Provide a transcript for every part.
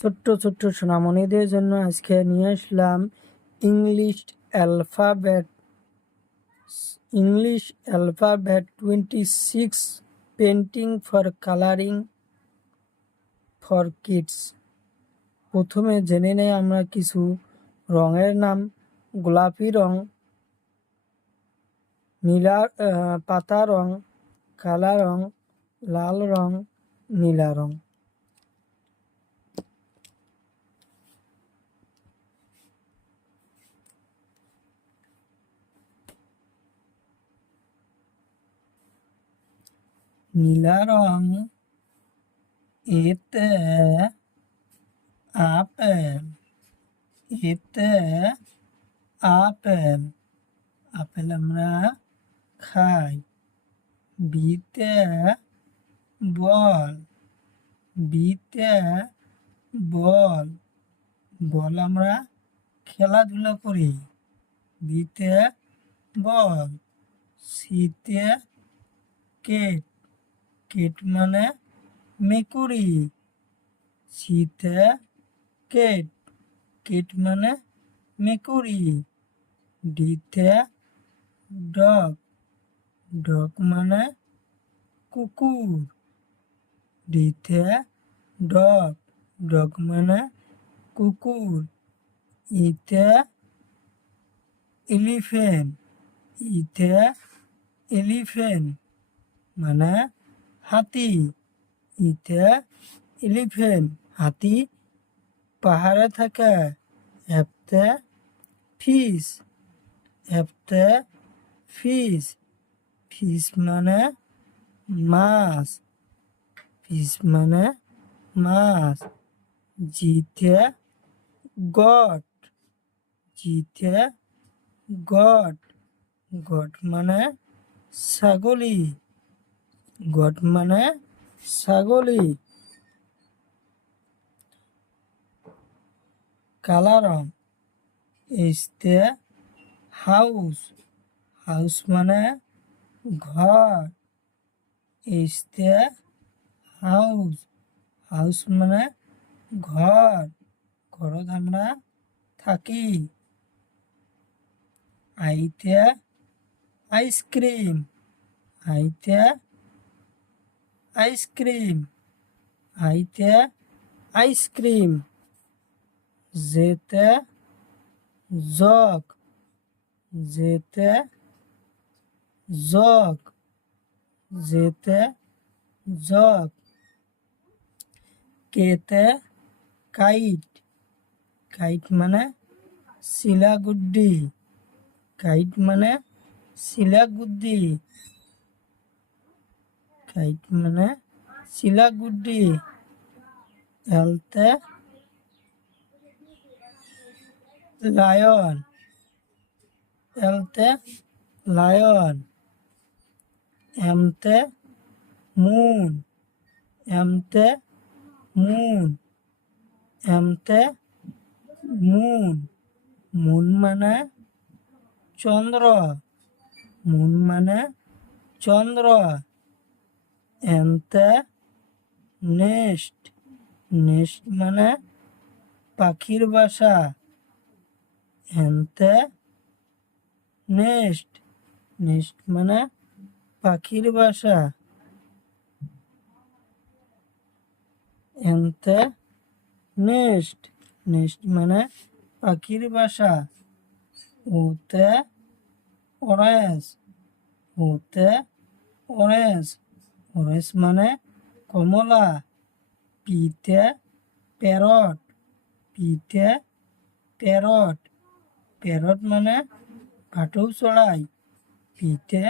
ছোট্ট ছোট্ট সোনামণিদের জন্য আজকে নিয়ে আসলাম English alphabet 26 painting for colouring for kids. প্রথমে জেনে নেই আমরা কিছু রঙের নাম। গোলাপি রং, নীলা পাতা রং, কালা রং, লাল রং, নীলা রং। নীলা রং এতে আপেল, এতে আপেল, আপেল আমরা খাই। বিতে বল, বিতে বল, বল আমরা খেলাধুলা করি। বিতে বল। সিতে কেট, কেট মানে মেকুরি। সিতে কেট, কেট মানে মেকুরি। ডিতে ডগ, ডগ মানে কুকুর। ডিতে ডগ, ডগ মানে কুকুর। ইতে এলিফেন্ট, ইতে এলিফেন্ট মানে হাতি। ইতে এলিফেন্ট, হাতি পাহাড়ে থাকে। এফতে ফিশ, এফতে ফিশ, ফিশ মানে মাছ, ফিশ মানে মাছ। জিতে গট, জিতে গট, গট মানে ছাগলি, গট মানে ছাগলি। কালা রং এসতে হাউস, হাউস মানে ঘর। এসতে হাউস, হাউস মানে ঘর, ঘরত আমরা থাকি। আইতে আইসক্রিম, আইতে আইসক্রিম, আইতে আইসক্রিম। যেতে জগ, যেতে জগ, যেতে জগ। কেতে কাইট, কাইট মানে শিলাগুড্ডি, কাইট মানে শিলাগুড্ডি, কাইট মানে শিলাগুড্ডি। এলতে লায়ন, এলতে লায়ন। এমতে মুন, এমতে মুন, এমতে মুন, মুন মানে চন্দ্র, মুন মানে চন্দ্র। এনতে নেস্ট, নেস্ট মানে পাখির বাসা। এনতে নেস্ট, নেস্ট মানে পাখির বাসা। এনতে নেস্ট, নেস্ট মানে পাখির বাসা। ওতে অরেঞ্জ, ওতে অরেঞ্জ, অরেঞ্জ মানে কমলা। পিতে প্যারট, পিতে প্যারট, প্যারট মানে ভাটৌ চড়াই। পিতে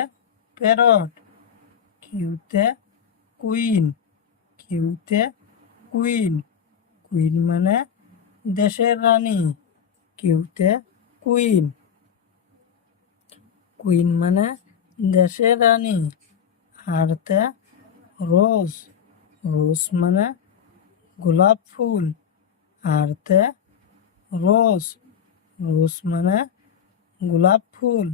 প্যারট। কিউতে কুইন, কিউতে কুইন, কুইন মানে দেশের রানী। কিউতে কুইন, কুইন মানে দেশের রানী। আরতে রোজ, রোজ মানে গোলাপ ফুল। আরতে রোজ, রোজ মানে গোলাপ ফুল।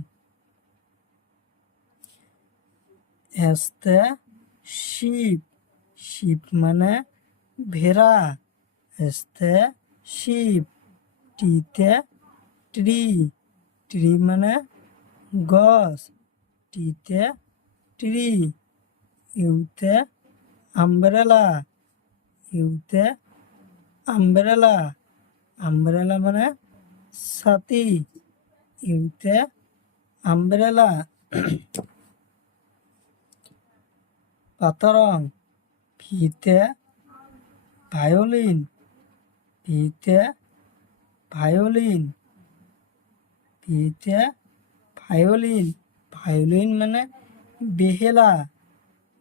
এসতে শিপ, শিপ মানে ভেড়া। এসতে শিপ, টিতে ট্রি, ট্রি মানে গছ, টিতে ট্রি, ইউতে আমব্রেলা, ইউতে আমব্রেলা, আমব্রেলা মানে ছাতি, ইউতে আমব্রেলা। পাতা রং ভিতে ভায়োলিন, ভিতে ভায়োলিন, ভিতে ভায়োলিন, ভায়োলিন মানে বেহেলা,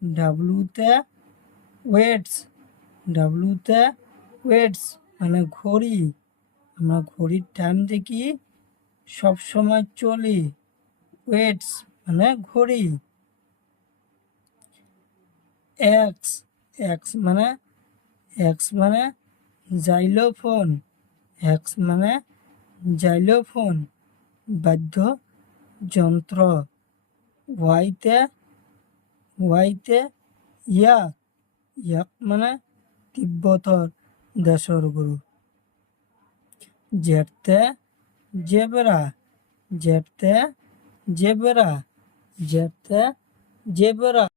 ডাব্লুতে ওয়েটস, ডাব্লুতে ওয়েটস মানে ঘড়ি, আমরা ঘড়ির টাইম দেখি সবসময় চলি, ওয়েটস মানে ঘড়ি। এক্স, এক্স মানে জাইলোফোন, এক্স মানে জাইলোফোন বাদ্য যন্ত্র। ওয়াইতে ইয়াক, ইয়াক মানে তিব্বতর দেশর গরু। জেডতে জেবরা, জেডতে জেবরা, জেডতে জেবরা।